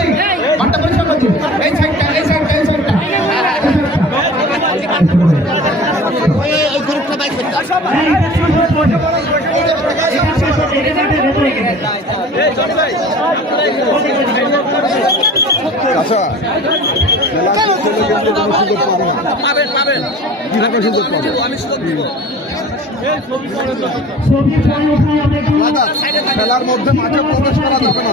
দিন মাঠটা পরিষ্কার করে দিন এই সাইডটা এই সাইডটা এই সাইডটা। এই গ্রুপটা বাইক করতে আচ্ছা পাবেন পাবেন সুযোগ আমি সুযোগ দিব খেলার মধ্যে মাঠে প্রবেশ করা যাবে না।